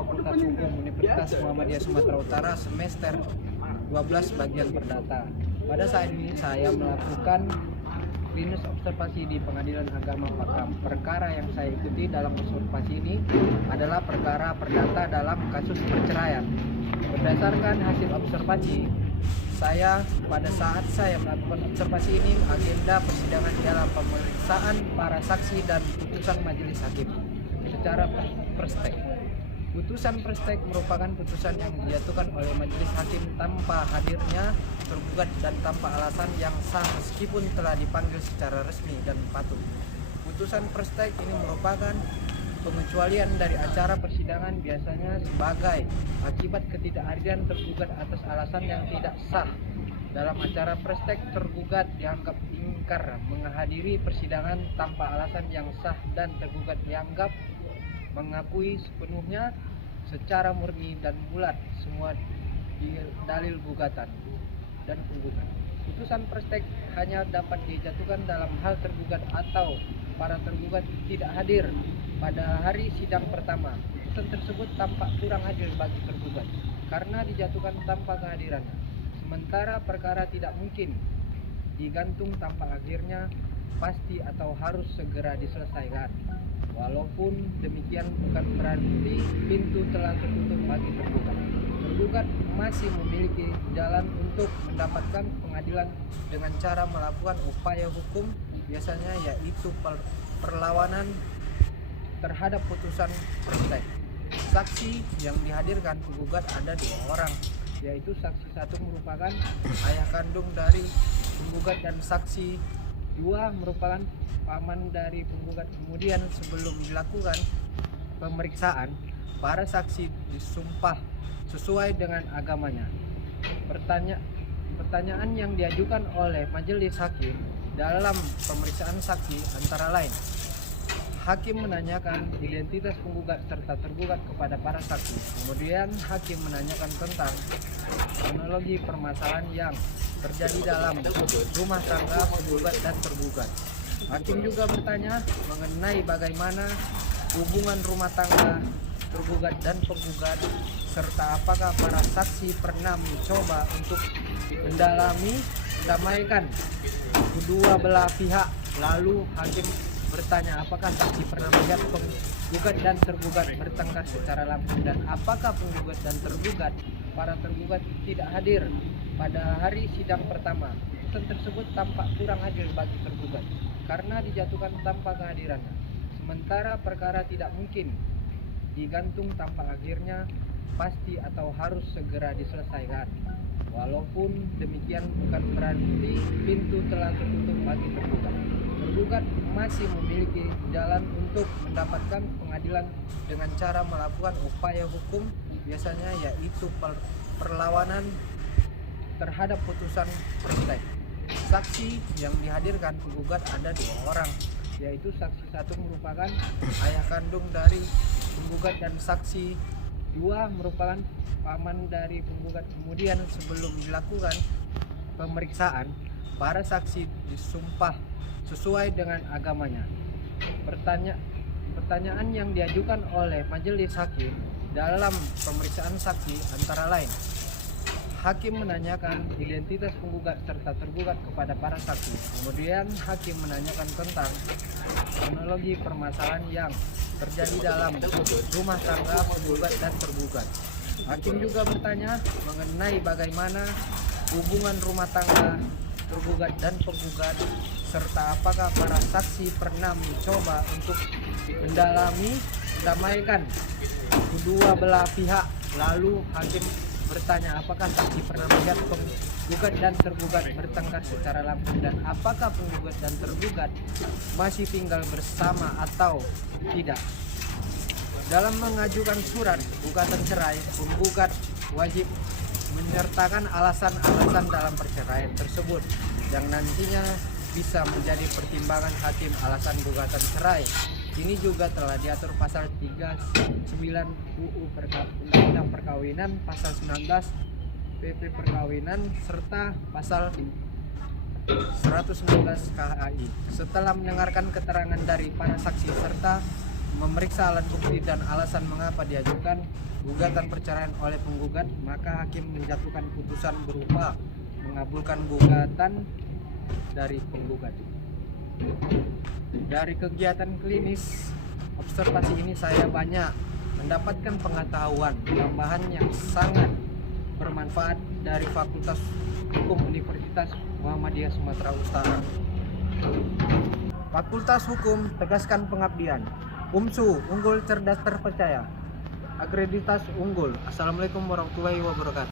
Fakultas Hukum Universitas Muhammadiyah Sumatera Utara semester 12 bagian perdata. Pada saat ini saya melakukan klinis observasi di Pengadilan Agama Pakam. Perkara yang saya ikuti dalam observasi ini adalah perkara perdata dalam kasus perceraian. Berdasarkan hasil observasi pada saat saya melakukan observasi ini, agenda persidangan dalam pemeriksaan para saksi dan putusan majelis hakim secara perstek. Putusan perstek merupakan putusan yang dijatuhkan oleh majelis hakim tanpa hadirnya tergugat dan tanpa alasan yang sah meskipun telah dipanggil secara resmi dan patut. Putusan perstek ini merupakan pengecualian dari acara persidangan biasanya sebagai akibat ketidakhadiran tergugat atas alasan yang tidak sah. Dalam acara perstek, tergugat dianggap ingkar menghadiri persidangan tanpa alasan yang sah dan tergugat dianggap mengakui sepenuhnya secara murni dan bulat semua dalil gugatan dan penggugat. Putusan perstek hanya dapat dijatuhkan dalam hal tergugat atau para tergugat tidak hadir pada hari sidang pertama. Putusan tersebut tampak kurang adil bagi tergugat karena dijatuhkan tanpa kehadirannya. Sementara perkara tidak mungkin digantung tanpa akhirnya pasti atau harus segera diselesaikan. Walaupun demikian bukan berarti pintu telah tertutup bagi tergugat. Tergugat masih memiliki jalan untuk mendapatkan pengadilan dengan cara melakukan upaya hukum, biasanya yaitu perlawanan terhadap putusan perstek. Saksi yang dihadirkan penggugat ada 2 orang, yaitu saksi 1 merupakan ayah kandung dari penggugat dan saksi 2 merupakan paman dari penggugat. Kemudian sebelum dilakukan pemeriksaan, para saksi disumpah sesuai dengan agamanya. Pertanyaan yang diajukan oleh majelis hakim dalam pemeriksaan saksi antara lain: hakim menanyakan identitas penggugat serta tergugat kepada para saksi. Kemudian hakim menanyakan tentang kronologi permasalahan yang terjadi dalam rumah tangga penggugat dan tergugat. Hakim juga bertanya mengenai bagaimana hubungan rumah tangga tergugat dan penggugat, serta apakah para saksi pernah mencoba untuk mendamaikan kedua belah pihak. Lalu hakim bertanya apakah saksi pernah melihat penggugat dan tergugat bertengkar secara langsung dan apakah penggugat dan tergugat para tergugat tidak hadir pada hari sidang pertama. Putusan tersebut tampak kurang adil bagi tergugat karena dijatuhkan tanpa kehadirannya. Sementara perkara tidak mungkin digantung tanpa akhirnya pasti atau harus segera diselesaikan. Walaupun demikian bukan berarti pintu telah tertutup bagi tergugat. Tergugat masih memiliki jalan untuk mendapatkan pengadilan dengan cara melakukan upaya hukum, biasanya yaitu perlawanan terhadap putusan perstek. Saksi yang dihadirkan penggugat ada 2 orang, yaitu saksi 1 merupakan ayah kandung dari penggugat dan saksi 2 merupakan paman dari penggugat. Kemudian sebelum dilakukan pemeriksaan, para saksi disumpah sesuai dengan agamanya. Pertanyaan yang diajukan oleh majelis hakim dalam pemeriksaan saksi antara lain: hakim menanyakan identitas penggugat serta tergugat kepada para saksi. Kemudian hakim menanyakan tentang kronologi permasalahan yang terjadi dalam rumah tangga penggugat dan tergugat. Hakim juga bertanya mengenai bagaimana hubungan rumah tangga tergugat dan penggugat, serta apakah para saksi pernah mencoba untuk mendamaikan kedua belah pihak. Lalu hakim bertanya apakah saksi pernah melihat penggugat dan tergugat bertengkar secara langsung dan apakah penggugat dan tergugat masih tinggal bersama atau tidak. Dalam mengajukan surat gugatan cerai, penggugat wajib menyertakan alasan-alasan dalam perceraian tersebut yang nantinya bisa menjadi pertimbangan hakim alasan gugatan cerai. Ini juga telah diatur pasal 39 UU Undang-Undang Perkawinan, pasal 19 PP Perkawinan, serta pasal 119 KHI. Setelah mendengarkan keterangan dari para saksi serta memeriksa alat bukti dan alasan mengapa diajukan gugatan perceraian oleh penggugat, maka hakim menjatuhkan putusan berupa mengabulkan gugatan dari penggugat. Dari kegiatan klinis observasi ini saya banyak mendapatkan pengetahuan tambahan yang sangat bermanfaat dari Fakultas Hukum Universitas Muhammadiyah Sumatera Utara. Fakultas Hukum tegaskan pengabdian. UMSU unggul, cerdas, terpercaya. Akreditas unggul. Assalamualaikum warahmatullahi wabarakatuh.